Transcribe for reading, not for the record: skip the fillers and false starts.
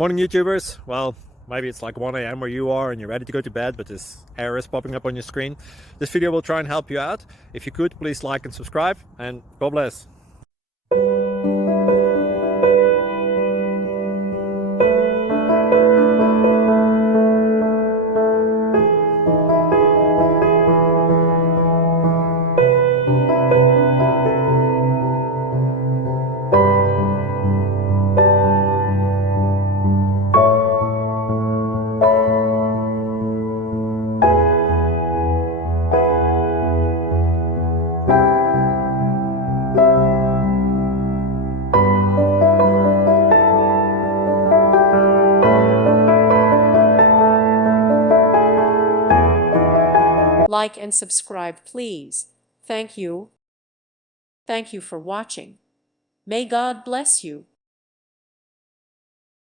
Morning YouTubers. Well, maybe it's like 1 a.m. where you are and you're ready to go to bed, but this error is popping up on your screen. This video will try and help you out. If you could, please like and subscribe, and God bless. Like and subscribe, please. Thank you. Thank you for watching. May God bless you.